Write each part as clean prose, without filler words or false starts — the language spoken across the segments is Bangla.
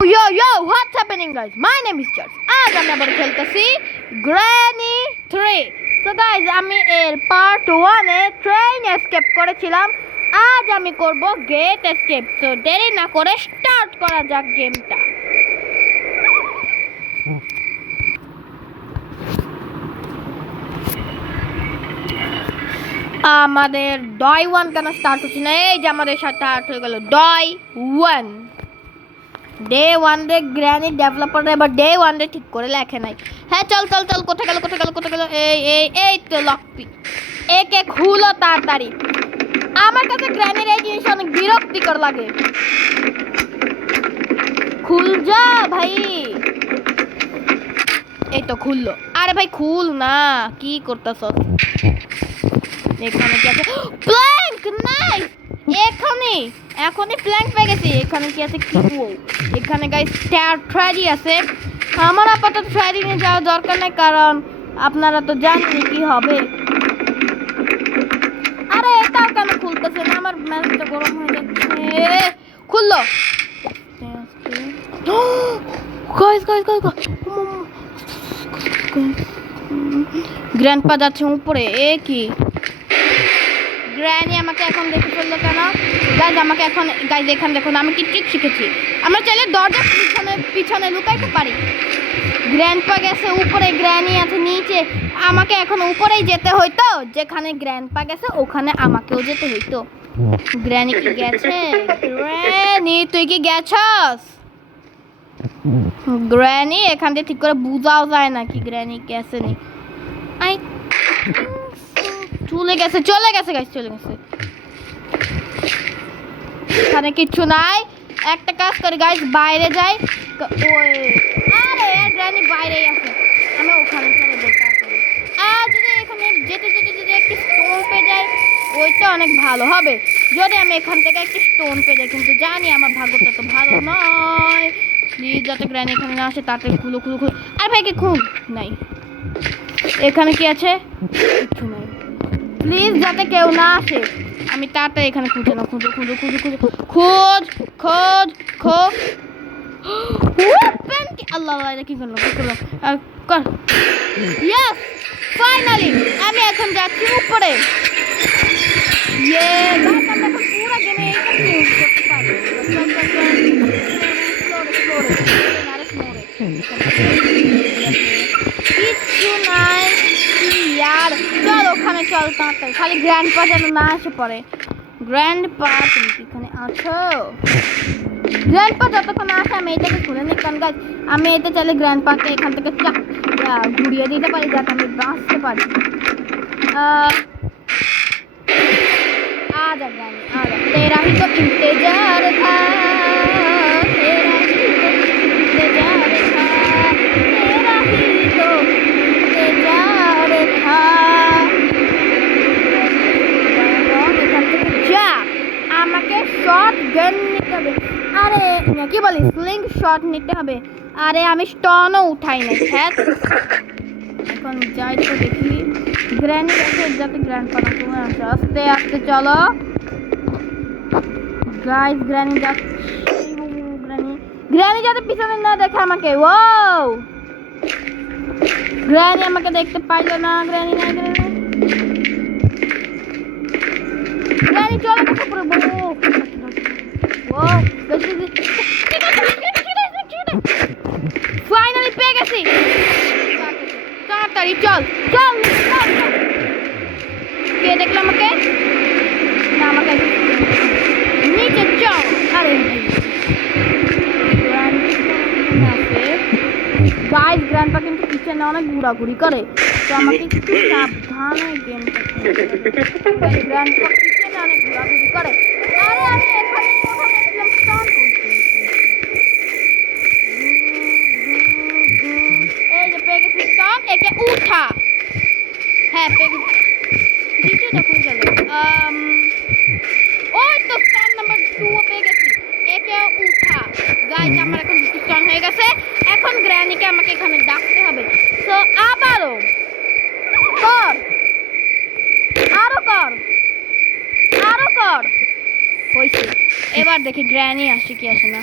Yo, what's happening guys? My name is Charles. আজ আমি আবার খেলতেছি Granny 3. So guys, আমি এর পার্ট 1 এ ট্রেন এসকেপ করেছিলাম। আজ আমি করব গেট এসকেপ। তো দেরি না করে স্টার্ট করা যাক গেমটা। আমাদের ডয় 1 কেন স্টার্ট হচ্ছে না? এই যে আমাদের স্টার্ট হয়ে গেল ডয় 1। ডে 1 রে গ্র্যানি ডেভেলপার এবার ডে 1 রে ঠিক করে লেখে নাই। হ্যাঁ চল কোথায় গেল এই তো লকপি একে খুলো তাড়াতাড়ি। আমার কাছে গ্র্যানির এই জিনিস অনেক বিরক্তিকর লাগে। খুল যা ভাই। এই তো খুললো। আরে ভাই খুল না, কি করতেছ? এখানে কি আছে? Planck nice. এখনই প্ল্যাঙ্ক পেয়ে গেছি। এখানে কি আছে? এখানে গাইস ট্র্যাডি আছে। আমার আপাতত ট্র্যাডি নিয়ে যাওয়ার দরকার নেই, কারণ আপনারা তো জানেন কি হবে। আরে এটা কেন খুলতেছে না? আমার ম্যাচটা গরম হয়ে যাচ্ছে। খুললো। গাইস গ্র্যান্ডপা যাচ্ছে উপরে। এ কি গ্র্যানি আমাকে এখন দেখে ফেললো কেন? গাইজ আমাকে এখন গাইজ এখানে দেখুন আমি কি ট্রিক শিখেছি। আমরা চাইলে দরজার পিছনে লুকাইতে পারি। গ্র্যান্ডপা গেছে উপরে, গ্র্যানি আছে নিচে। আমাকে এখন উপরেই যেতে হইতো। যেখানে গ্র্যান্ডপা গেছে ওখানে আমাকেও যেতে হইতো। গ্র্যানি কি গেছে? গ্র্যানি তুই কি গেছস? গ্র্যানি এখান থেকে ঠিক করে বুঝাও যায় নাকি গ্র্যানি গেছে নি? চলে গেছে গাইস, চলে গেছে। এখানে কিচ্ছু নাই। একটা কাজ করি গাইস, বাইরে যাই। ওই আরে গ্র্যানি বাইরেই আছে। আমি ওখানে চলে যেতে পারি। আর যদি এখানে যেতে একটি স্টোন পেয়ে যাই ওইটা অনেক ভালো হবে। যদি আমি এখান থেকে একটি স্টোন পেয়ে যাই, কিন্তু জানি আমার ভাগ্যটা তো ভালো নয়। প্লিজ যাতে গ্র্যানি এখানে না আসে তাড়াতাড়ি খুলো। আর ভাই কি খুল নাই। এখানে কি আছে? কিছু নাই। প্লিজ যাতে কেউ না আসে। আমি তাড়াতাড়ি এখানে খুঁজে না খোঁজ। আল্লাহ এটা কি করলো? ইয়েস ফাইনালি আমি এখন যাচ্ছি উপরে। পুরো গেমে করতে পারি। কিচ্ছু নাই ইয়ার। চল ওখানে চল তাড়াতাড়ি। খালি গ্র্যান্ডপা যেন না আসে পড়ে। গ্র্যান্ডপা তুমি কি এখানে আছো? গ্র্যান্ডপা যতক্ষণ আসে আমি এটাকে খুলে নিই, কারণ গাইস আমি এটা চাইলে গ্র্যান্ডপাকে এখান থেকে ঘুরিয়ে দিতে পারি যাতে আমি বাঁচতে পারি। आजा ग्रैनी आजा, तेरा ही तो इंतजार था, तेरा ही तो इंतजार था, तेरा ही तो इंतजार था। যা আমাকে শট গান নিতে হবে। আরে কি বলি স্লিং শট নিতে হবে। আরে আমি স্টোনও উঠাই নাই। হ্যাঁ এখন যাই তো দেখি গ্র্যানি আছে যাতে গ্র্যান্ডপা না তোমার আসে। আস্তে আস্তে চলো গাইস। গ্র্যানি যাচ্ছে। গ্র্যানি যাতে পিছনে না দেখে আমাকে। ও গ্র্যানি আমাকে দেখতে পাইলো না। গ্র্যানি চলো তো পুরো ফাইনালি পেয়ে গেছি। তাড়াতাড়ি চল। কে দেখলো আমাকে? না আমাকে নিচে চল। আরে গাইস গ্র্যান্ডপা কিন্তু পিছনে অনেক ঘোরাঘুরি করে, তো আমাকে একটু সাবধানে গেমটা খেলতে। গ্র্যান্ডপা পিছনে অনেক ঘোরাঘুরি করে। আরে আমি এখানে কোথাও গেছিলাম স্টোন এই যে পেয়ে গেছি স্টোন। একে উঠা। হ্যাঁ পেয়ে গেছি। দ্বিতীয়টা খুলে গেল। ওই তো স্টোন নাম্বার 2 পেয়ে গেছি। একে উঠা। গাইস আমার এখন স্টোন হয়ে গেছে। এখন গ্র্যানিকে আমাকে এখানে ডাকতে হবে। তো আবারও কর। আরো কর হইছে। এবার দেখি গ্র্যানি আসে কি আসে না।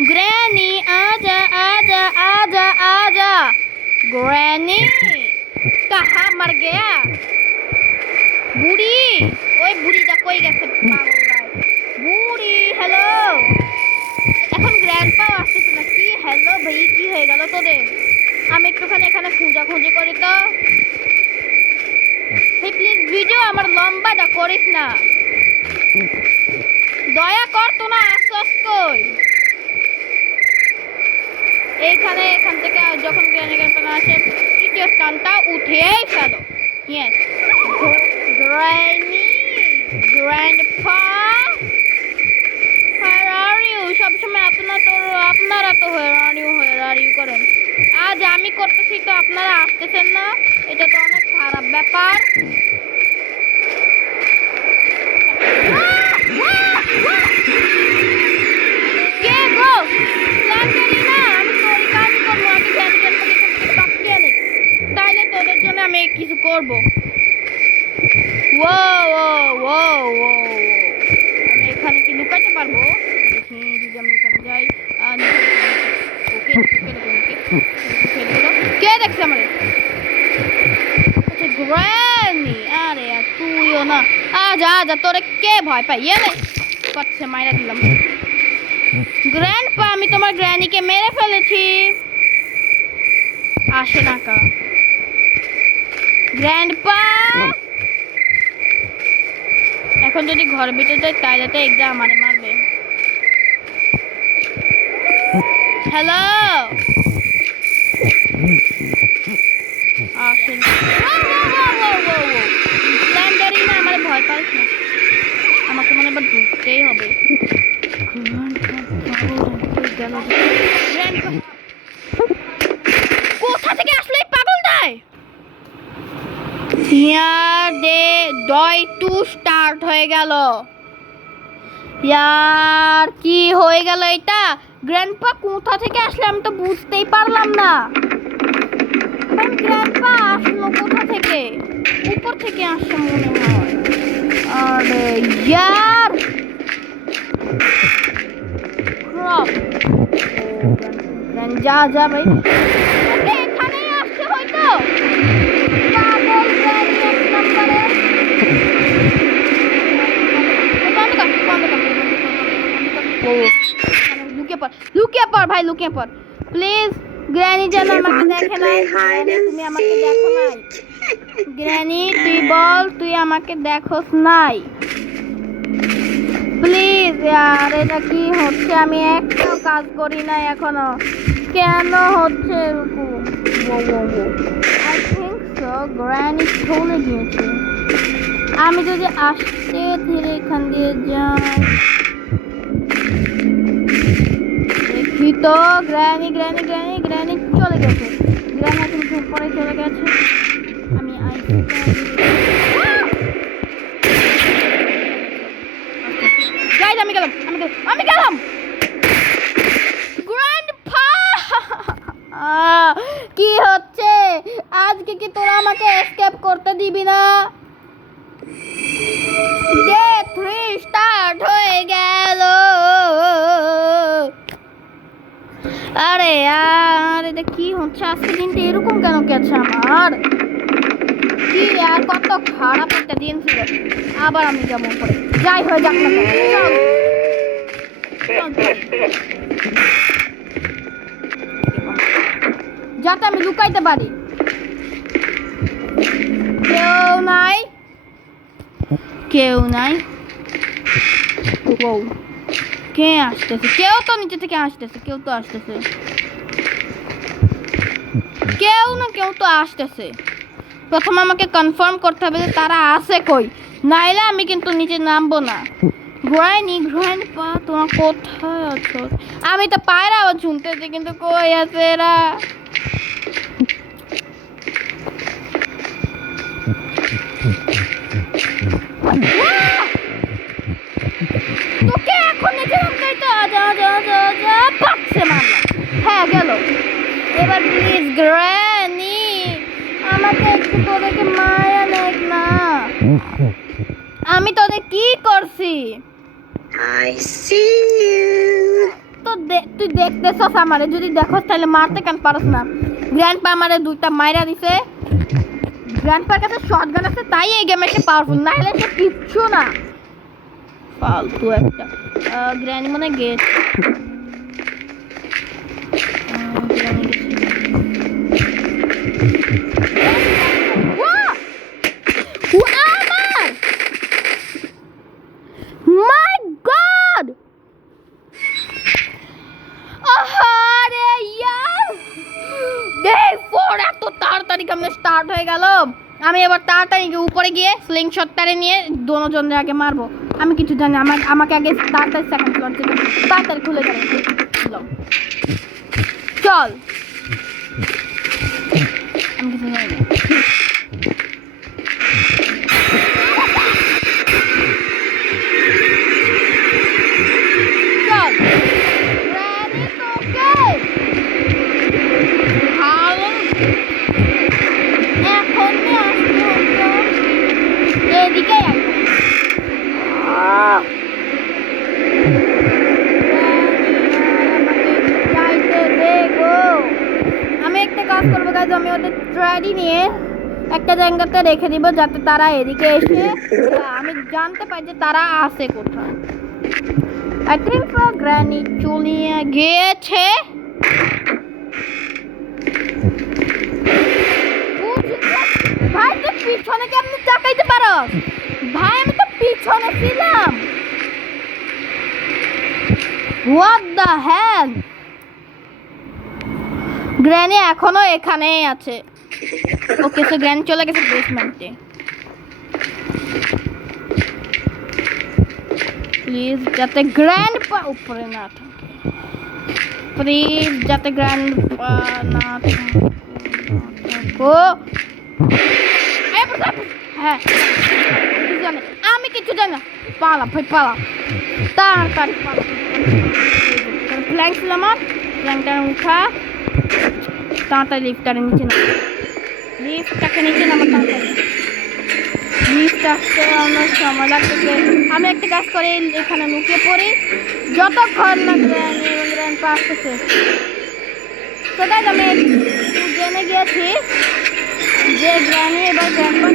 ग्रैनी आजा आजा आजा आजा। ग्रैनी कहाँ मर गया? বুড়ি ওই বুড়িটা কই গেছে পাগল বুড়ি? হ্যালো, এখন গ্র্যান্ডপাও আসতেছে না কি? হ্যালো ভাই, কি হয়ে গেল তোদের? আমি একটুখানি এখানে খোঁজাখুঁজি করি তো। ভাই প্লিজ ভিডিও আমার লম্বাটা করিস না, দয়া কর। তো না আসছস কই? এইখানে এখান থেকে যখন গ্র্যান্ডপা আসে তৃতীয় স্থানটা উঠেই ফেলো। Yes granny, grandpa, where are you? সবসময় আপনারা তো where are you করেন। আজ আমি করতেছি তো আপনারা আসতেছেন না, এটা তো অনেক খারাপ ব্যাপার। কে গো? প্ল্যান করি না আমি তো ওই কাজ করবো, আমি গ্র্যানি তাইলে তোদের জন্য আমি কিছু করবো। আমি এখানে কি লুকাইতে পারবো? দেখি যদি আমি এখানে যাই। কে দেখছে আমার? আচ্ছা গ্র্যানি, আরে তুইও না। আজা আজা, তোরে কে ভয় পাই? করছে মাইরা দিলাম। গ্র্যান্ডপা, আমি তোমার গ্র্যানিকে মেরে ফেলেছি। আসে না কা গ্র্যান্ডপা? এখন যদি ঘর ভিতরে যাই তাইলে তো এক্সাম আমারে মারবে। হ্যালো, আসেন। স্ল্যান্ডারি না, আমার ভয় পাইছ না, আমাকে মনে হয় ঢুকতেই হবে। কোথা থেকে আসলো এই পাগলটায়? ডয় টু স্টার্ট হয়ে গেল। ইয়ার কি হয়ে গেল এটা? গ্র্যান্ডপা কোথা থেকে আসলে আমি তো বুঝতেই পারলাম না। গ্র্যান্ডপা আসলো কোথা থেকে? উপর থেকে আসছে মনে হয়। আরে ইয়ার যা যা ভাই, এখানেই আসছে হয়তো। লুকিয়ে পড় ভাই, লুকিয়ে পড় প্লিজ। গ্র্যানি যেন আমাকে দেখে নাই। তুমি আমাকে দেখো নাই গ্র্যানি? তুই বল, তুই আমাকে দেখোস নাই প্লিজ? আর এটা কি হচ্ছে? আমি একটাও কাজ করি নাই এখনো, কেন হচ্ছে এরকম? আই থিঙ্ক সো গ্র্যানি চলে গিয়েছে। আমি যদি আস্তে ধীরে এখান দিয়ে যাই, দেখি তো গ্র্যানি গ্র্যানি গ্র্যানি গ্র্যানি চলে গেছে। গ্র্যানি এখন উপরে চলে গেছে। আমি আমি গেলাম, আমি গেলাম। গ্র্যান্ডপা কি হচ্ছে আজকে? কি তোরা আমাকে এসকেপ করতে দিবি না? ডে 3 স্টার্ট হয়ে গেল। আরে यार, এটা কি হচ্ছে? আজকে দিনটা এরকম কেন গেছে আমার? কি আর কত খারাপ একটা দিন ছিল। আবার আমি যাবো উপরে, যাই হয়ে যাক না কেন। যাতে আমি লুকাইতে পারি। কেউ নাই, কেউ নাই। কে আসতেছে? কেউ তো নিচে থেকে আসতেছে, কেউ তো আসতেছে, কেউ না কেউ তো আসতেছে। প্রথম আমাকে কনফার্ম করতে হবে যে তারা আছে কই, নাইলে আমি কিন্তু নিচে নামবো না। গ্র্যানি, গ্র্যান্ডপা তোমরা কোথায় আছো? আমি তো পায়রা আওয়াজ শুনতেছি, কিন্তু কই আছে এরা? তোকে এখন নিচে নামতেই তো পাচ্ছে মারলাম। হ্যাঁ গেল। এবার প্লিজ গ্র্যানি আমাকে একটু তোদেরকে মায়া নেক না। আমি তোদের কি করছি? I see you. তো তুই দেখতেছস আমারে, যদি দেখোস তাহলে মারতে কেন পারস না? গ্র্যান্ডপা আমারে দুইটা মাইরা দিছে। গ্র্যান্ডপার কাছে শটগান আছে, তাই এই গেমে সে পাওয়ারফুল, না হলে সে কিচ্ছু না। ফালতু একটা। গ্র্যানি মনে গেট। My God! আরে ইয়ার! Day 4 এত তাড়াতাড়ি কেমনে স্টার্ট হয়ে গেল? আমি এবার তাড়াতাড়ি উপরে গিয়ে স্লিং শটটারে নিয়ে দুজনের আগে মারবো। আমি কিছু জানি, আমাকে আগে তাড়াতাড়ি সেকেন্ড ফ্লোর থেকে তাড়াতাড়ি খুলে যাবে। চল, আমি কিছু জানি না। চল Granny, তোকে ভালো এখন এদিকে আমি একটা কাজ করবো গাইজ, আমি ওদের ট্র্যাডি নিয়ে একটা জায়গাতে রেখে দিব, যাতে তারা এদিকে এসে আমি জানতে পারি যে তারা আসে কোথায়। I think Granny চলে গিয়েছে। ভাই তুই পিছনে কেমনি তাকাইতে পারো? ভাই আমি তো পিছনে ছিলাম। What the hell? গ্র্যানি এখনো এখানেই আছে। ওকে, তো গ্র্যানি চলে গেছে বেসমেন্টে। প্লিজ যাতে গ্র্যান্ডপা উপরে না থাকে, প্লিজ যাতে গ্র্যান্ডপা না থাকে। হ্যাঁ আমি কিছু জানি না। পালা ভাই পালা, তাড়াতাড়ি পালা। প্ল্যাঙ্ক ছিল আমার, প্ল্যাঙ্কটা উঠা, তাড়াতাড়ি লিফটটারে নিচে নামা, লিফটটাকে নিচে নামা তাড়াতাড়ি। লিফট আসতে অনেক সময় লাগতেছে। আমি একটা কাজ করে এখানে লুকিয়ে পড়ি, যতক্ষণ না গ্র্যান্ডপা আসতেছে। তো গাইজ আমি জেনে গিয়েছি যে গ্র্যানি এবং গ্র্যান্ডপা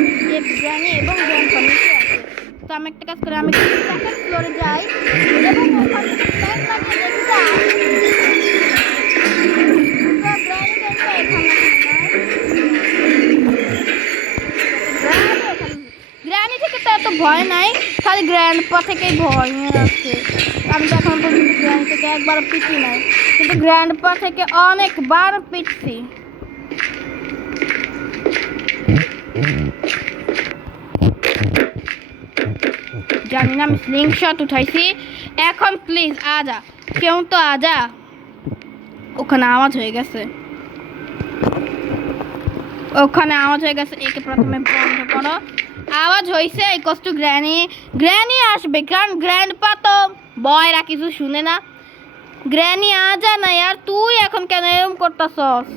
নিচে আছে। তো আমি একটা কাজ করে আমি সেকেন্ড ফ্লোরে যাই এবং ওখান থেকে প্ল্যান লাগিয়ে দেখতে চাই। গ্র্যানি থেকে তো এত ভয় নাই, খালি গ্র্যান্ডপা থেকেই ভয় আছে। আমি তো এখন পর্যন্ত গ্র্যানি থেকে একবার পিটি নাই, কিন্তু গ্র্যান্ডপা থেকে অনেকবার পিটছি। জানি না, আমি স্লিং শট উঠাইছি। এখন প্লিজ আজা, কেউ তো আজা। ওখানে আওয়াজ হয়ে গেছে, ওখানে আওয়াজ হয়ে গেছে। একে প্রথমে বন্ধ করো। আওয়াজ হয়েছে এই কষ্ট গ্র্যানি আসবে, কারণ গ্র্যান্ডপা তো বয়রা কিছু শুনে না। গ্র্যানি আজা না यार, তুই এখন কেন এরকম করতেছস?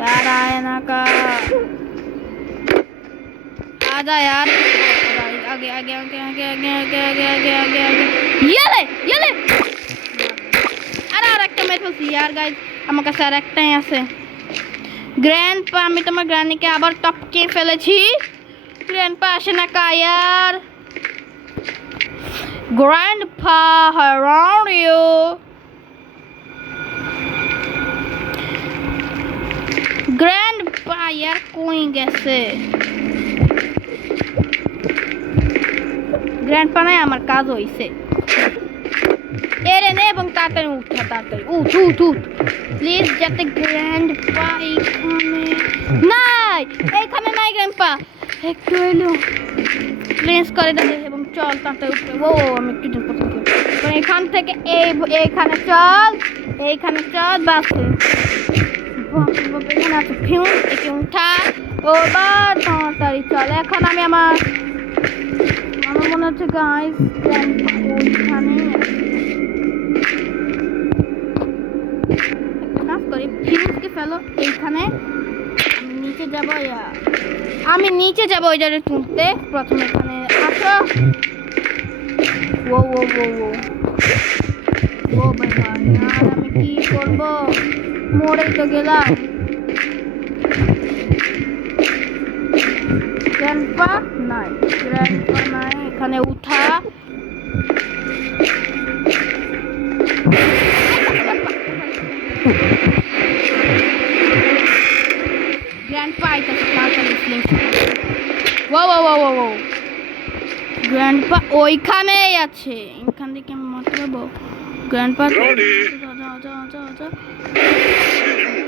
यार आए ना का आजा यार, आगे आगे आगे आगे आगे आगे आगे आगे आगे आगे ये ले আরে আরেকটা মেরে ফেলছি यार गाइस, আমার কাছে আরেকটাই আছে। গ্র্যান্ডপা, আমি তোমার গ্র্যানিকে আবার টপকে ফেলেছি। গ্র্যান্ডপা আসে না কা यार? Grandpa, how are you? Grandpa यार कोई গেছে? গ্র্যান্ডপা নাই, আমার কাজ হইছে। এরে নে এবং তাড়াতাড়ি উঠা, তাড়াতাড়ি উঠ উঠ উঠ প্লিজ, যাতে গ্র্যান্ডপা এইখানে নাই, এইখানে নাই গ্র্যান্ডপা। একটু এলো প্লেস করে দেবে এবং চল তাড়াতাড়ি উপরে। ও আমি একটু জন পছন্দ করি। এখান থেকে এইখানে চল, এইখানে চল, বাস এখানে আছে ফিউজ, একে উঠা। ও বা তাড়াতাড়ি চল। এখন আমি আমার মনে হচ্ছে গাইস ওইখানে একটা কাজ করি, ফিউজকে ফেলো এইখানে। নিচে যাবো, আমি নিচে যাবো ওই জায়গায় তুলতে। প্রথমে এখানে আসো, ও ও ও ও ও বাবা, আর আমি কি করব? মরেই তো গেলাম। গ্র্যান্ডপা নাই, গ্র্যান্ডপা নাই। এখানে উঠা। গ্র্যান্ডপা আইতাছে তাড়াতাড়ি স্লিংশট। ও ও ও ও ও গ্র্যান্ডপা ওইখানেই আছে। এখান থেকে আমি মারতে পারবো? গ্র্যান্ডপা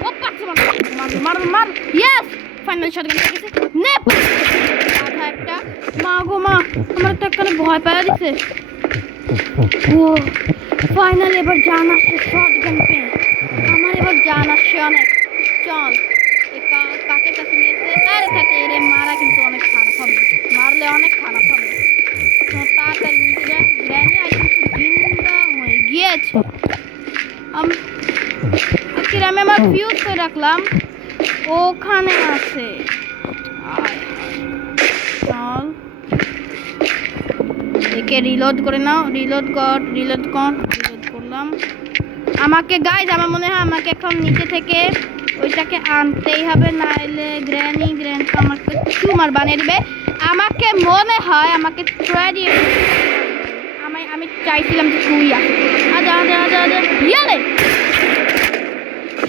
ও পাচ্ছে, মার মার মার। ইয়েস, ফাইনালি শটগান পেয়েছে। নে আধা একটা। মা গো মা, আমার তো একখানে ভয় পাওয়া দিছে। ও ফাইনালি এবার জান আসছে শটগান পেয়ে। আমার এবার জান আসছে অনেক। চল, কাকে কাছে নিয়েছে? আরে থাকে রে, মারা কিন্তু অনেক খারাপ হবে, মারলে অনেক খারাপ হবে। তো তাড়াতাড়ি নিচে যা। গ্র্যানি আই কিন্তু জিন্দা হয়ে গিয়েছে। আমি আমার ফিউজ করে রাখলাম, ওখানে আছে। চল, একে রিলোড করে নাও। রিলোড করলাম। আমাকে গাইজ, আমার মনে হয় আমাকে এখন নিচে থেকে ওইটাকে আনতেই হবে, নাইলে গ্র্যান্ডপা আমাকে চুমার বানিয়ে দিবে। আমাকে মনে হয় আমাকে ট্রেডি, আমি চাইছিলাম যে তুই আজা আজা আজা আজা ইয়ালে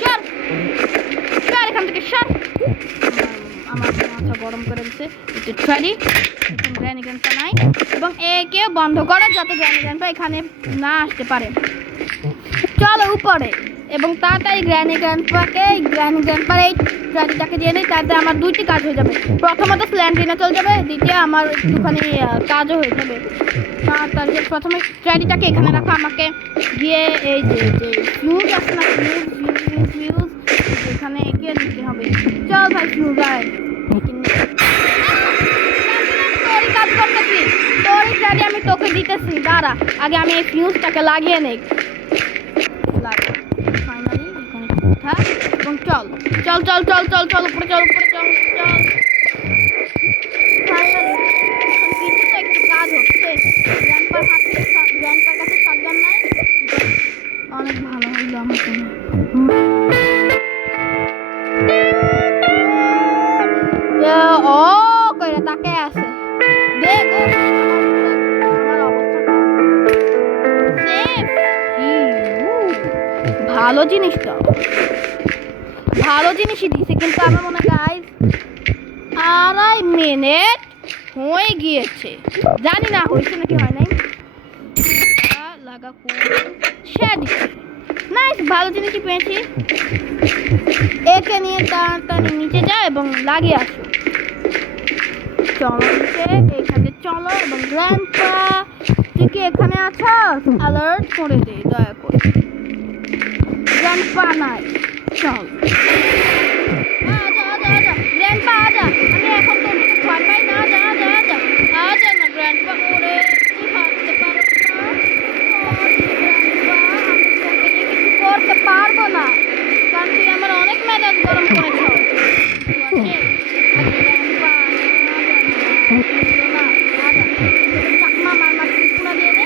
সর সর এখান থেকে সর। আমার মাথা গরম করে দিচ্ছে। একটু ট্রেডি, এখন গ্র্যান্ডপা নাই এবং একে বন্ধ করো যাতে গ্র্যান্ডপা এখানে না আসতে পারে। চলো উপরে এবং তাড়াতাড়ি গ্র্যান্ডপার এই ট্র্যাডিটাকে দিয়ে দিই, তাতে আমার দুইটি কাজ হয়ে যাবে। প্রথমত স্ল্যান্ড্রিনা চলে যাবে, দ্বিতীয় আমার একটুখানি কাজও হয়ে যাবে। তাড়াতাড়ি প্রথমে ট্র্যাডিটাকে এখানে রাখা, আমাকে গিয়ে এই যে ফিউজ আছে না, ফিউজ এখানে এগিয়ে দিতে হবে। চল ভাই ফিউজ আয়, তোরই কাজ করতেছি, তোরই ট্র্যাডি আমি তোকে দিতেছি। দাঁড়া, আগে আমি এই ফিউজটাকে লাগিয়ে নেই। ফাইনালি এখানে উঠা এবং চল চল চল চল চল চল উপরে চল, উপরে চল চল। ফাইনালি এখন কিছু তো একটু কাজ হচ্ছে। গ্র্যান্ডপার কাছে শটগান নাই, অনেক ভালো হইলো আমার জন্য। ও কইরা তাকে আছে দেখ, আমার অবস্থা সেফ। ভালো জিনিসটা, ভালো জিনিসই দিছে, কিন্তু আমার মনে হয় 2.5 মিনিট হয়ে গিয়েছে। জানি না হয়েছে নাকি হয় নাই। লাগা নাইস, ভালো জিনিসই পেয়েছি। একে নিয়ে তাড়াতাড়ি নিচে যায় এবং লাগিয়ে আসো। চলো নিচে, এখানে চলো। এবং গ্র্যান্ডপা তুই কি এখানে আছো? অ্যালার্ট করে দে দয়া করে। গ্র্যান্ডপা নাই, চল গ্র্যান্ডপা আজা, আমি এখন তোর থেকে ভয় পাই না। আজা আজা আজা আজা না গ্র্যান্ডপা, ওরে তুই হাঁটতে পারো না। আমি তোকে দিয়ে কিছু করতে পারবো না, কারণ তুই আমার অনেক মেজাজ গরম করেছ। চাকমা মার মার পুরা দিয়ে দে।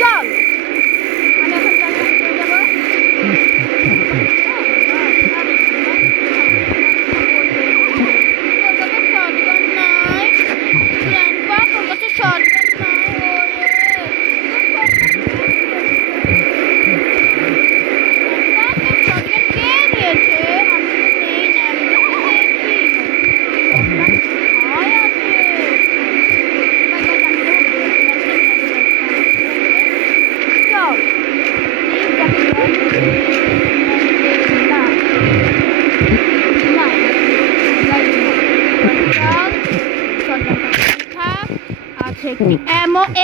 চল, আমি এখন যাবো।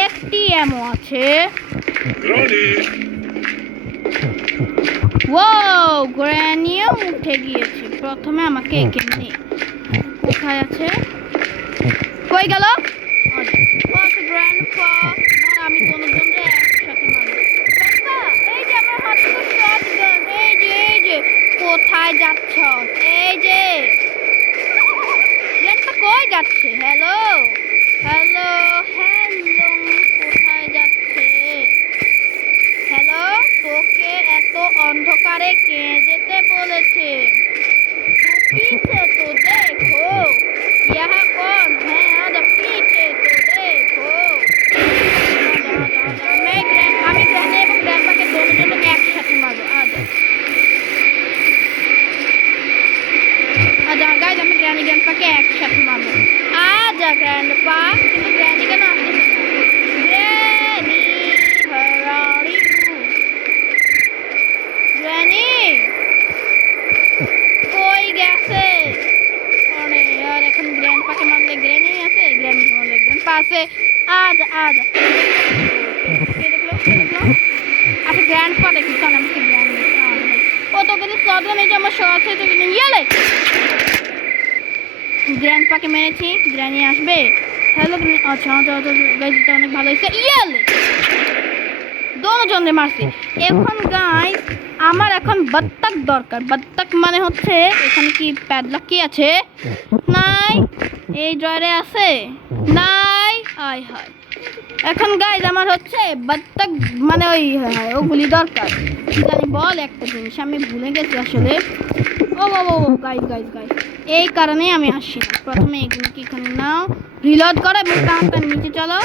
একটি এমো আছে। ও গ্র্যানিও উঠে গিয়েছে। প্রথমে আমাকে একে নিয়ে, কোথায় আছে, কই গেল? গ্র্যান্ডপা, আমি গ্র্যান্ডপাকে একসাথে মারবো। আজা গ্র্যান্ডপা, কিন্তু গ্র্যান্ডি কেন আসতেছে না? Granny, where are you? Granny কই গেছে? আরে यार, এখন গ্র্যান্ডপাকে মারলে গ্র্যানি আছে, গ্র্যানিকে মারলে গ্র্যান্ডপা আছে। আজা আজা, কে দেখলো কে দেখলো? আচ্ছা গ্র্যান্ডপা দেখি, কারণ আমি কি গ্র্যান্ড ও তো কিছু প্রবলেম এই যে আমার শর্ট হয়েছে কিন্তু ইয়েলে গ্র্যান্ডপাকে মেরেছি, গ্র্যানি আসবে। হ্যালো আচ্ছা আচ্ছা গাইজ, এটা অনেক ভালো হয়েছে। ইয়েলে দুজনে মারছি। এখন গাইজ আমার এখন বত্তক দরকার। বত্তক মানে হচ্ছে এখানে কি প্যাডলক কি আছে? নাই। এই ড্রয়ারে আছে? নাই। আয় হায়, এখন গাইজ আমার হচ্ছে বত্তক মানে ওগুলি দরকার। কি জানি বল একটা জিনিস, আমি ভুলে গেছি আসলে। ও গাইজ গাইজ গাইজ, এই কারণেই আমি আসি না। প্রথমে এগুলোকে এখানে নাও, রিলোড করো এবং তাড়াতাড়ি নিচে চলো।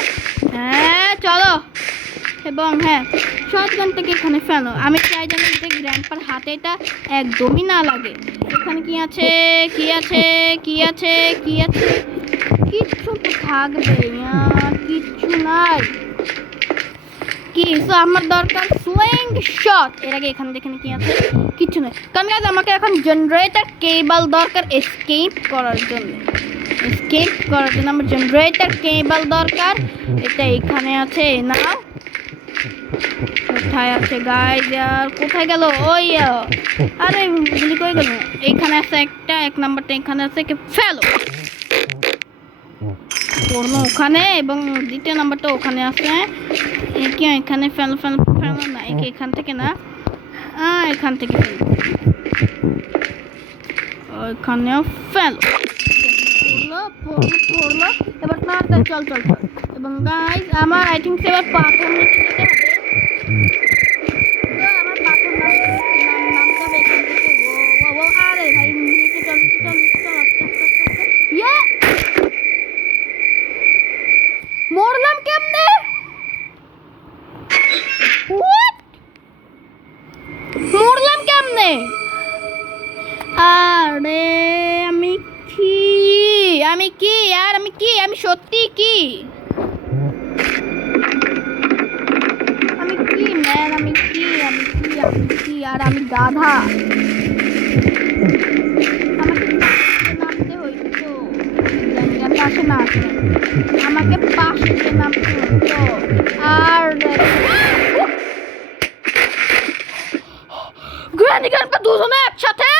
হ্যাঁ চলো, এবং হ্যাঁ শটগানটাকে এখানে ফেলো। আমি চাই যেন গ্র্যান্ডপার হাতে এটা একদমই না লাগে। এখানে কি আছে কি আছে কি আছে কি আছে? কিচ্ছু তো থাকবে না, কিচ্ছু নাই। কি আমার দরকার সুইং শট। এর আগে এখানে দেখেন কি আছে? কিছু নেই। কারণ গাইজ আমাকে এখন জেনারেটর কেবল দরকার এসকেপ করার জন্য। এসকেপ করার জন্য আমার জেনারেটর কেবল দরকার। এটা এখানে আছে, নাও। কোথায় আছে গাইজ? আর কোথায় গেল? ওই আরে গুলি কই গেল? এইখানে আছে একটা, এক নাম্বারটা এখানে আছে, কে ফেলো পড়লো ওখানে, এবং দ্বিতীয় নাম্বারটা ওখানে আছে। একে এখানে ফেলো ফেলো ফেলো না, একে এখান থেকে না, এখান থেকে ফেলো, ওইখানেও ফেলো। পড়লো পড়লো পড়লো, এবার তাড়াতাড়ি চল চল চল। এবং গাইজ আমার আই থিঙ্ক এবার পাথর নিতে যেতে হবে। আমার পাথর নামতে হবে এখান থেকে। ও আরে ভাই নিচে চল নিচে চল নিচে চল, আস্তে আস্তে আস্তে আস্তে। ইয়ে মরলাম কেমনে? মরলাম কেমনে? আরে আমি কি আর আমি কি, আমি সত্যি কি, আমি কি ম্যান, আমি কি আমি কি আমি কি আর আমি গাধা। আমাকে নামতে হইতো, পাশে না আসে, আমাকে পাশে নামতে হইতো। আর গ্র্যানি গ্র্যান্ডপা দুজনে একসাথে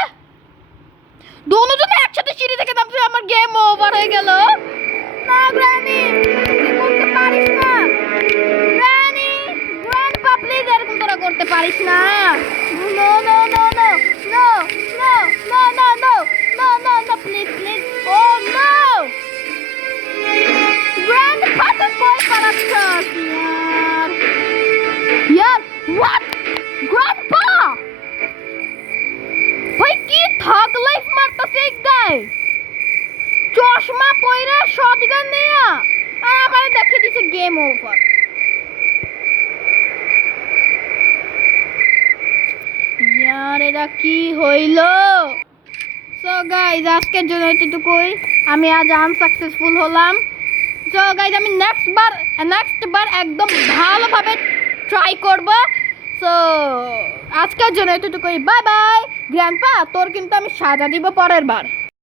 সিঁড়ি থেকে নামছে, আমার গেম ওভার হয়ে গেল। না গ্র্যানি, তুই করতে পারিস না। গ্র্যানি গ্র্যান্ডপা প্লিজ, এরকম তোরা করতে পারিস না। No no no no no no no no no no no no please please. Oh no grandpa, তুই কই পালাচ্ছিস ইয়ার? ইয়ার হোয়াট? গ্র্যান্ডপা ভাই কি থাক লাইফ মারতাছে এই গায়, চশমা পয়রা শটগান নিয়া, আর আমারে দেখে দিছে গেম ওভার। ইয়ার এটা কি হইল? সো গাইজ আজকের জন্য এতটুকুই। আমি আজ আনসাকসেসফুল হলাম। সো গাইজ আমি নেক্সট বার একদম ভালোভাবে ট্রাই করব। সো আজকের জন্য এতটুকুই, বাই বাই। গ্র্যান্ডপা তোর কিন্তু আমি সাজা দিব পরের বার।